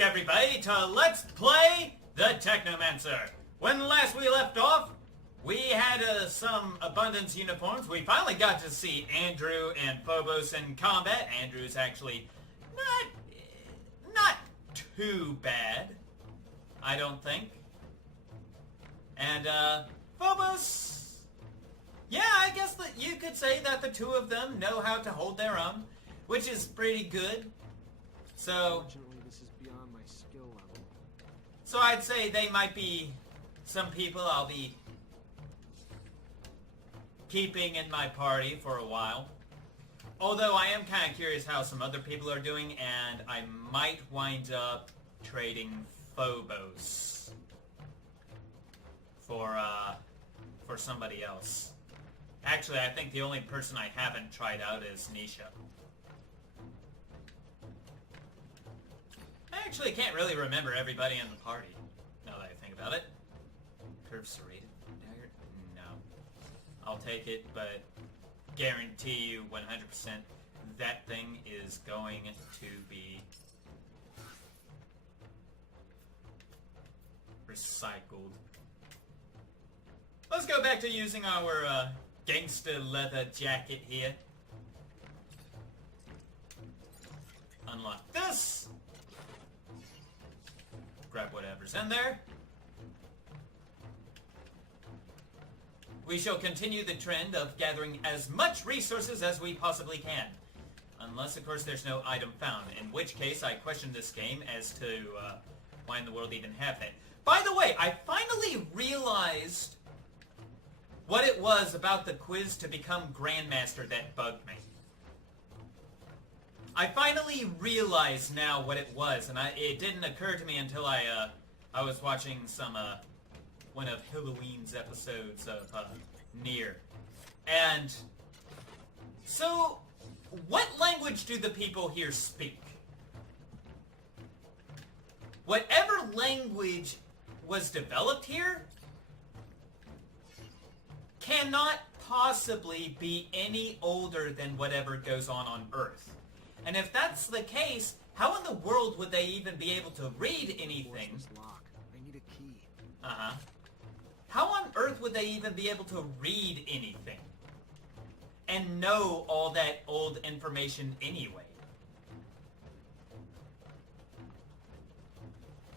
back, everybody, to Let's Play the Technomancer. When last we left off, we had some abundance uniforms. We finally got to see Andrew and Phobos in combat. Andrew's actually not too bad, I don't think. And Phobos, yeah, I guess that you could say that the two of them know how to hold their own, which is pretty good. So, unfortunately, this is beyond my skill level. So I'd say they might be some people I'll be keeping in my party for a while. Although I am kind of curious how some other people are doing, and I might wind up trading Phobos for somebody else. Actually, I think the only person I haven't tried out is Nisha. I actually can't really remember everybody in the party, now that I think about it. Curve serrated dagger? No. I'll take it, but guarantee you 100% that thing is going to be recycled. Let's go back to using our gangster leather jacket here. Unlock this. Grab whatever's in there. We shall continue the trend of gathering as much resources as we possibly can. Unless, of course, there's no item found. In which case, I question this game as to why in the world even have that. By the way, I finally realized what it was about the quiz to become Grandmaster that bugged me. I finally realize now what it was, and it didn't occur to me until I was watching some one of Halloween's episodes of Nier. And so, what language do the people here speak? Whatever language was developed here cannot possibly be any older than whatever goes on Earth. And if that's the case, how in the world would they even be able to read anything? Lock. I need a key. Uh-huh. How on earth would they even be able to read anything? And know all that old information anyway?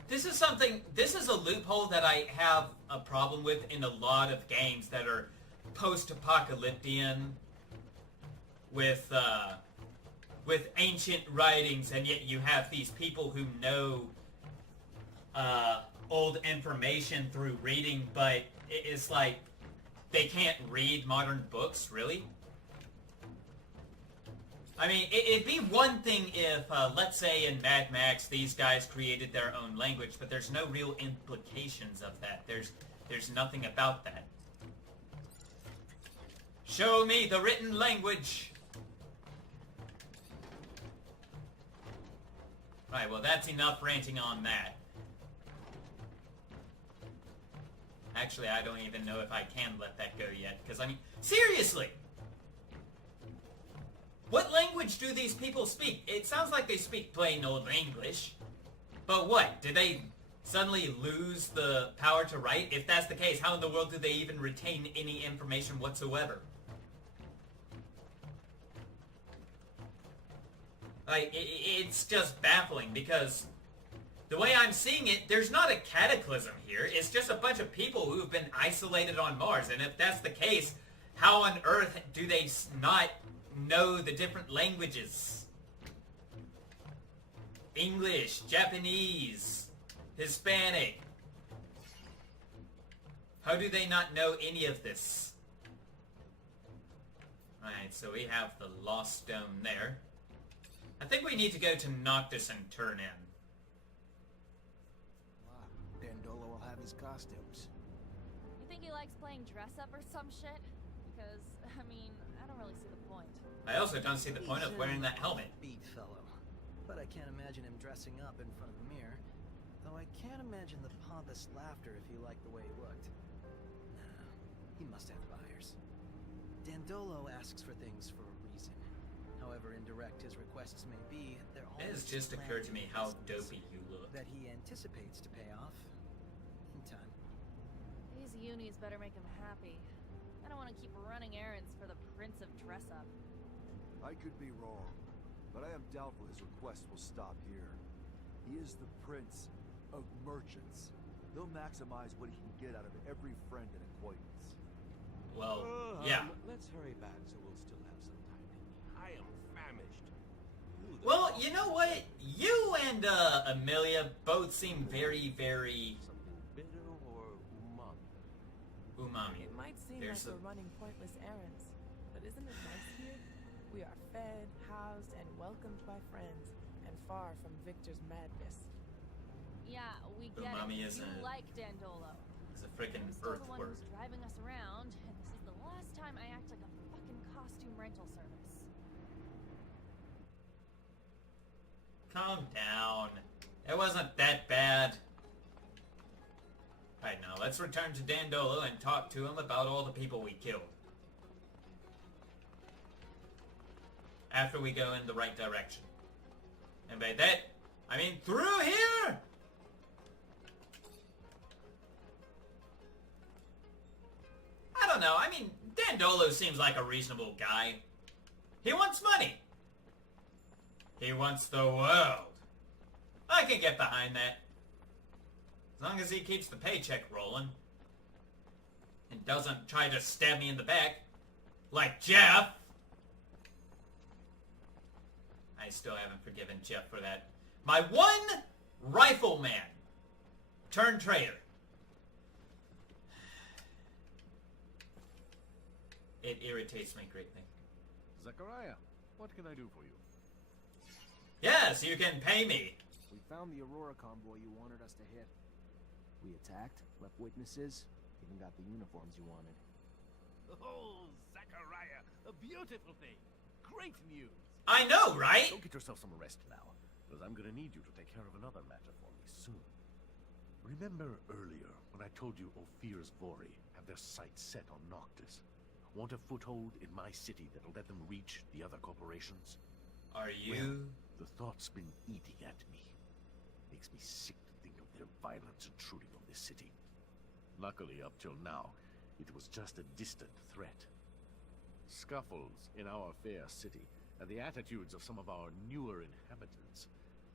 This is a loophole that I have a problem with in a lot of games that are post-apocalyptic with ancient writings, and yet you have these people who know old information through reading, but it's like they can't read modern books, really? I mean, it'd be one thing if, let's say in Mad Max, these guys created their own language, but there's no real implications of that. There's nothing about that. Show me the written language! Right, well that's enough ranting on that. Actually, I don't even know if I can let that go yet, because I mean, seriously! What language do these people speak? It sounds like they speak plain old English. But what? Did they suddenly lose the power to write? If that's the case, how in the world do they even retain any information whatsoever? Like, it's just baffling, because the way I'm seeing it, there's not a cataclysm here. It's just a bunch of people who've been isolated on Mars. And if that's the case, how on earth do they not know the different languages? English, Japanese, Hispanic. How do they not know any of this? Alright, so we have the Lost Stone there. I think we need to go to Noctis and turn in. Wow. Dandolo will have his costumes. You think he likes playing dress-up or some shit? Because, I mean, I don't really see the point. I also don't see the point of wearing that helmet. Beat fellow, but I can't imagine him dressing up in front of the mirror. Though I can't imagine the pompous laughter if he liked the way he looked. Nah, he must have buyers. Dandolo asks for things for a reason. However indirect his requests may be, they're It has always just occurred to me planned how investments dopey you look. that he anticipates to pay off in time. These unis better make him happy. I don't want to keep running errands for the Prince of Dress Up. I could be wrong, but I am doubtful his request will stop here. He is the prince of merchants. He'll maximize what he can get out of every friend and acquaintance. Well, yeah. Let's hurry back so we'll still have some time. I am famished. Ooh, the Well, coffee. you know what? You and Amelia both seem very, very Something bitter or umami? umami. It might seem There's like we're running pointless errands, but isn't it nice here? We are fed, housed, and welcomed by friends, and far from Victor's madness. Yeah, we get Umami it. is You a- like Dandolo. It's a freaking I'm still the one earthworm. who's driving us around, and this is the last time I act like a fucking costume rental service. Calm down. It wasn't that bad. Right, now let's return to Dandolo and talk to him about all the people we killed. After we go in the right direction. And by that, I mean through here! I don't know, I mean, Dandolo seems like a reasonable guy. He wants money. He wants the world. I can get behind that. As long as he keeps the paycheck rolling. And doesn't try to stab me in the back. Like Jeff. I still haven't forgiven Jeff for that. My one rifleman turned traitor. It irritates me greatly. Zachariah, what can I do for you? Yes, you can pay me. We found the Aurora convoy you wanted us to hit. We attacked, left witnesses, even got the uniforms you wanted. Oh, Zachariah, a beautiful thing. Great news. I know, right? Go get yourself some rest now, because I'm gonna need you to take care of another matter for me soon. Remember earlier when I told you Ophir's Vori have their sights set on Noctis? Want a foothold in my city that'll let them reach the other corporations? Are you... The thought's been eating at me. Makes me sick to think of their violence intruding on this city. Luckily, up till now, it was just a distant threat. Scuffles in our fair city, and the attitudes of some of our newer inhabitants,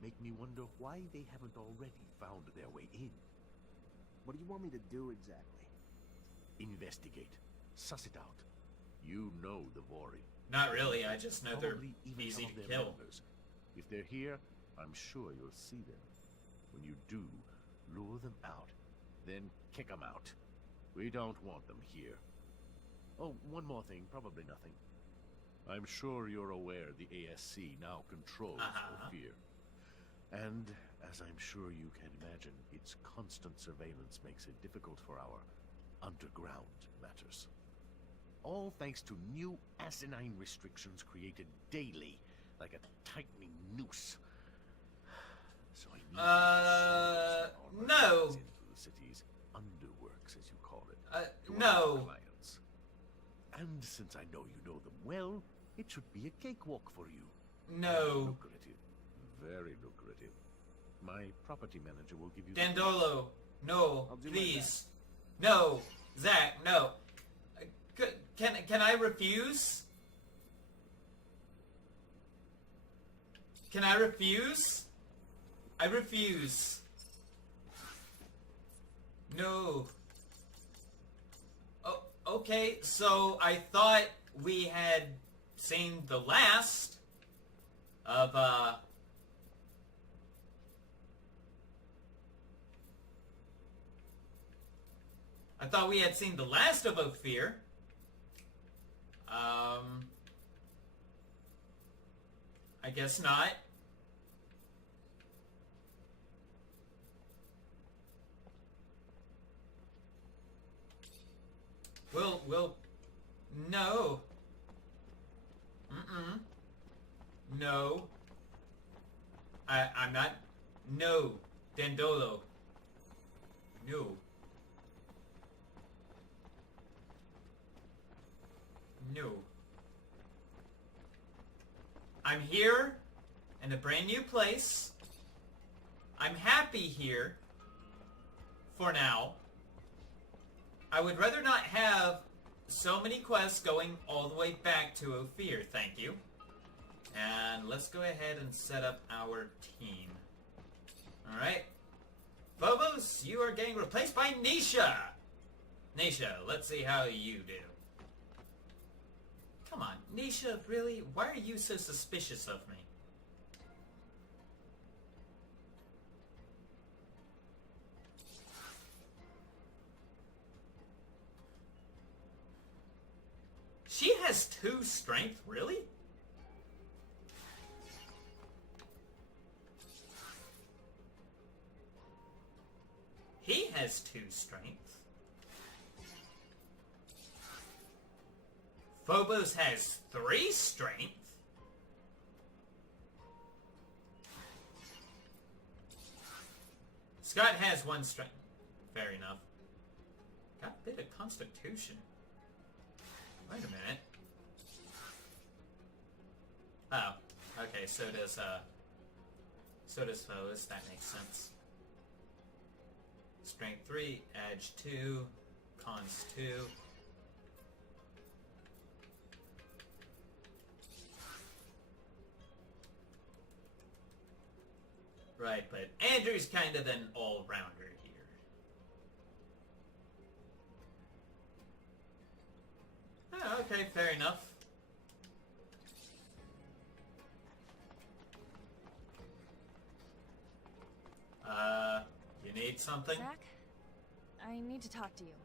make me wonder why they haven't already found their way in. What do you want me to do exactly? Investigate. Suss it out. You know the Vori. Not really, I just know they're Probably even easy some of to their kill. members. If they're here, I'm sure you'll see them. When you do, lure them out. Then kick them out. We don't want them here. Oh, one more thing, probably nothing. I'm sure you're aware the ASC now controls Ophir. And, as I'm sure you can imagine, its constant surveillance makes it difficult for our underground matters. All thanks to new asinine restrictions created daily, like a tightening noose. So I need you to no. into the city's underworks, as you call it. to our No. clients. And since I know you know them well, it should be a cakewalk for you. No. Lucrative. Very lucrative. My property manager will give you... Dandolo, no, I'll do my please. No. Zach, no. Can I refuse? Can I refuse? I refuse. No. Oh, okay, so I thought we had seen the last of, I thought we had seen the last of Ophir. I guess not. No. No. I'm not, no. Dandolo. No. No. I'm here in a brand new place. I'm happy here for now. I would rather not have so many quests going all the way back to Ophir, thank you. And let's go ahead and set up our team. Alright. Phobos, you are getting replaced by Nisha! Nisha, let's see how you do. Come on, Nisha, really? Why are you so suspicious of me? She has 2 strength, really? He has 2 strength. Phobos has 3 strength. Scott has 1 strength. Fair enough. Got a bit of constitution. Wait a minute. Oh, okay, so does Phobos, that makes sense. Strength 3, Edge 2, Cons 2. Right, but Andrew's kind of an all-rounder here. Oh, okay, fair enough. You need something? Zach, I need to talk to you.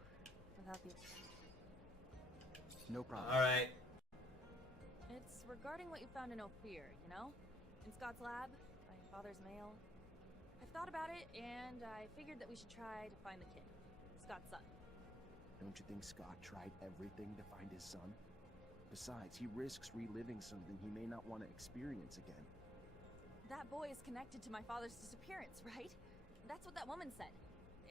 Without the... No problem. Alright. It's regarding what you found in Ophir, you know? In Scott's lab, my father's mail. I've thought about it, and I figured that we should try to find the kid. Scott's son. Don't you think Scott tried everything to find his son? Besides, he risks reliving something he may not want to experience again. That boy is connected to my father's disappearance, right? That's what that woman said.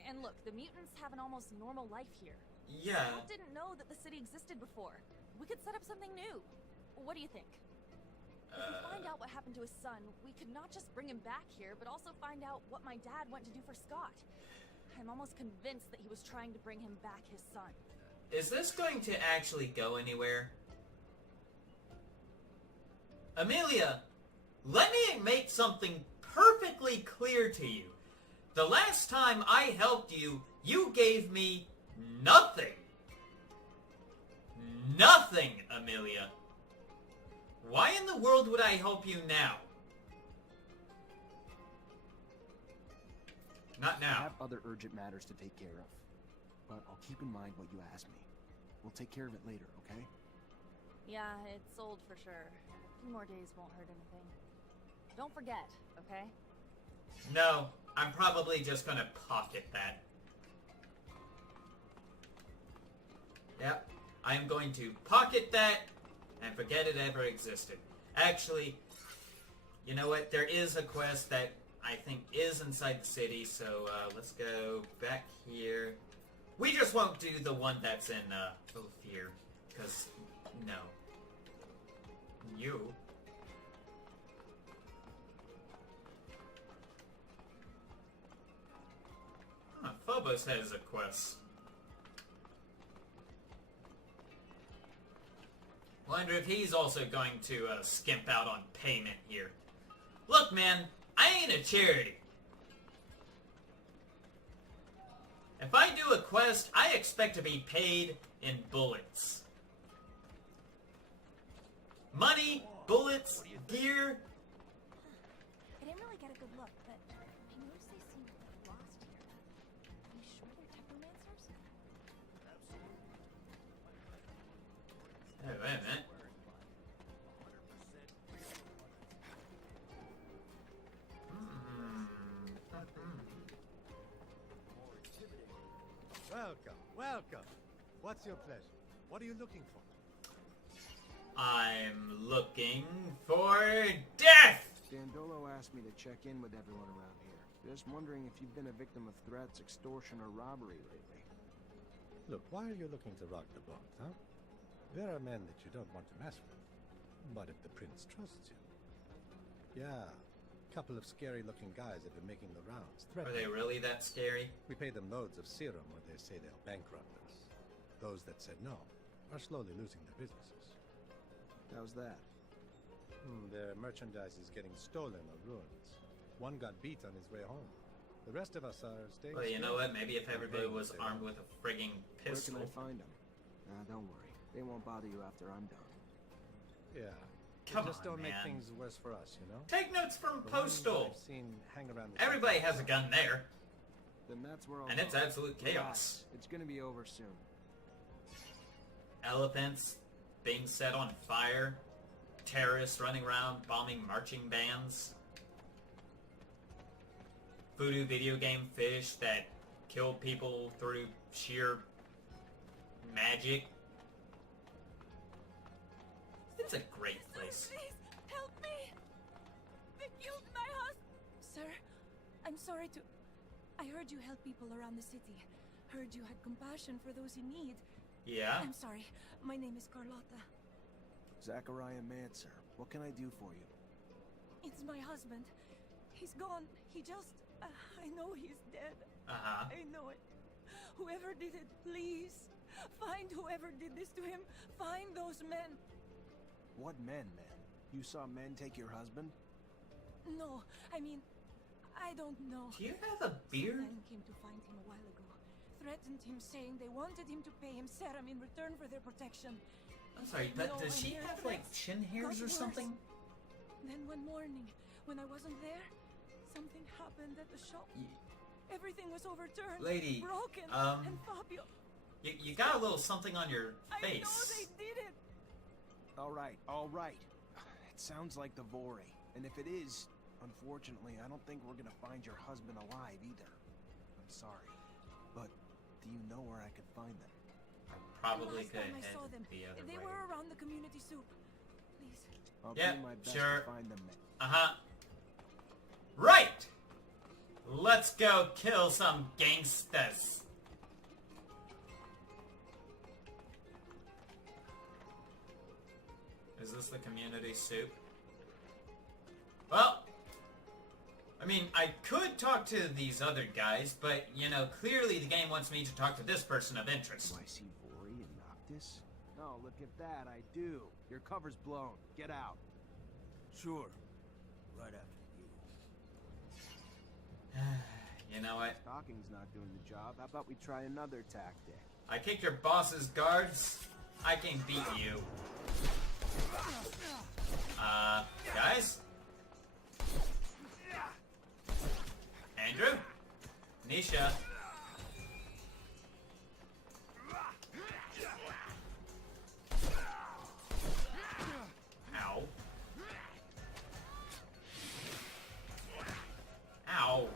And look, the mutants have an almost normal life here. Yeah. Scott didn't know that the city existed before. We could set up something new. What do you think? If we find out what happened to his son, we could not just bring him back here, but also find out what my dad went to do for Scott. I'm almost convinced that he was trying to bring him back his son. Is this going to actually go anywhere? Amelia, let me make something perfectly clear to you. The last time I helped you, you gave me nothing. Nothing, Amelia. Why in the world would I help you now? Not I now. have other urgent matters to take care of. But I'll keep in mind what you asked me. We'll take care of it later, okay? Yeah, it's old for sure. A few more days won't hurt anything. Don't forget, okay? No, I'm probably just gonna pocket that. Yep, I'm going to pocket that and forget it ever existed. Actually, you know what? There is a quest that I think is inside the city, so let's go back here. We just won't do the one that's in Ophir, because no. You. Huh, Phobos has a quest. Wonder if he's also going to skimp out on payment here. Look, man, I ain't a charity. If I do a quest, I expect to be paid in bullets. Money, bullets, gear. I didn't really get a good look, but I noticed they seem a bit lost here. Are you sure they're Technomancers? Hey, wait a minute. Welcome, welcome. What's your pleasure? What are you looking for? I'm looking for death! Dandolo asked me to check in with everyone around here. Just wondering if you've been a victim of threats, extortion, or robbery lately. Look, why are you looking to rock the boat, huh? There are men that you don't want to mess with. But if the prince trusts you, Yeah. Couple of scary-looking guys have been making the rounds. Are they really that scary? We pay them loads of serum when they say they'll bankrupt us. Those that said no are slowly losing their businesses. How's that? Their merchandise is getting stolen or ruined. One got beat on his way home. The rest of us are staying. Well, you know what? Maybe if We're everybody paying was what they armed want. with a frigging pistol. Where can I find them? Don't worry. They won't bother you after I'm done. Yeah. Come Just on, don't make man. things worse for us, you know? Take notes from The ones Postal. I've seen hang around the Everybody city. has a gun there, Then that's where I'll and it's go. absolute chaos. Relax. It's gonna be over soon. Elephants being set on fire, terrorists running around bombing marching bands, voodoo video game fish that kill people through sheer magic. It's a great place. Sir, please, help me! They killed my husband! Sir, I'm sorry to... I heard you help people around the city. Heard you had compassion for those in need. Yeah? I'm sorry. My name is Carlotta. Zachariah Mancer. What can I do for you? It's my husband. He's gone. He just... I know he's dead. Uh-huh. I know it. Whoever did it, please. Find whoever did this to him. Find those men. What men, man? You saw men take your husband? No, I mean, I don't know. Do you have a beard? Some men came to find him a while ago. Threatened him, saying they wanted him to pay him serum in return for their protection. I'm sorry, but does she have, like, chin hairs or something? Then one morning, when I wasn't there, something happened at the shop. Everything was overturned, Lady, broken, and Fabio... You got a little something on your face. I know they did it! All right, all right. It sounds like the Vore. And if it is, unfortunately, I don't think we're gonna find your husband alive either. I'm sorry. But do you know where I could find them? Probably Last could time I head saw them, the other they way. were around the community soup. Please. I'll Yep, do my best sure. to find them. Uh-huh. Right! Let's go kill some gangsters. Is this the community soup? Well, I mean, I could talk to these other guys, but, you know, clearly the game wants me to talk to this person of interest. Do I see Vore and Noctis? Oh, look at that, I do. Your cover's blown. Get out. Sure. Right after you. You know what? Stalking's not doing the job. How about we try another tactic? I kick your boss's guards. I can beat you. Guys? Andrew? Nisha? Ow. Ow.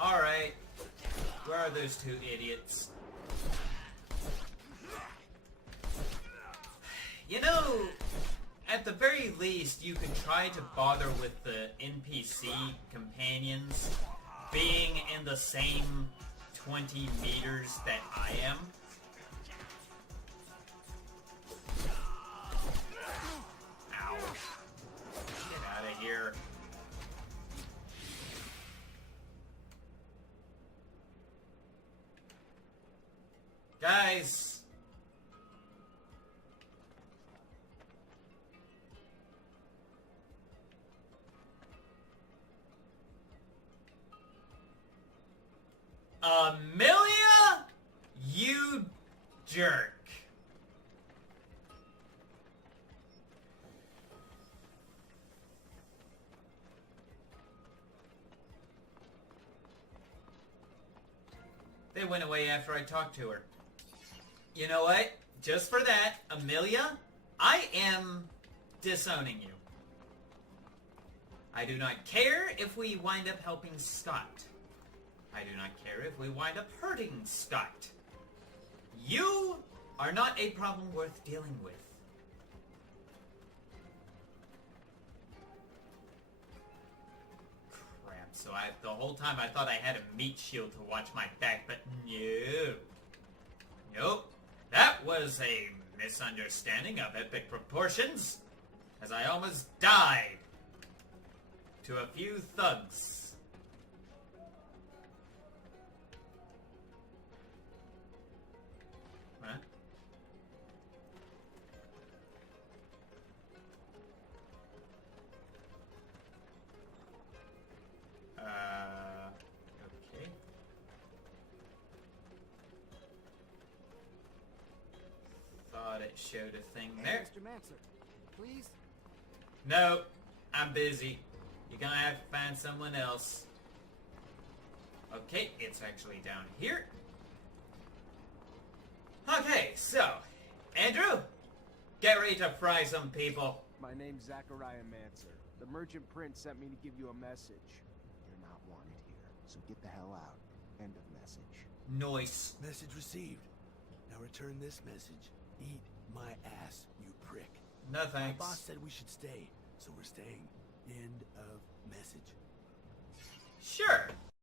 Alright. Where are those two idiots? You know, at the very least, you could try to bother with the NPC companions being in the same 20 meters that I am. Ow. Get out of here. Guys! Amelia? You jerk. They went away after I talked to her. You know what? Just for that, Amelia, I am disowning you. I do not care if we wind up helping Scott. I do not care if we wind up hurting Scott. You are not a problem worth dealing with. So the whole time I thought I had a meat shield to watch my back, but no. Nope. That was a misunderstanding of epic proportions, as I almost died to a few thugs. Huh? Okay. Thought it showed a thing there. Mr. Mancer, please? No, I'm busy. You're gonna have to find someone else. Okay, it's actually down here. Okay, so, Andrew, get ready to fry some people. My name's Zachariah Mancer. The merchant prince sent me to give you a message. You're not wanted here, so get the hell out. End of message. Noise. Message received. Now return this message. Eat my ass, you prick. No My thanks. boss said we should stay, so we're staying. End of message. Sure.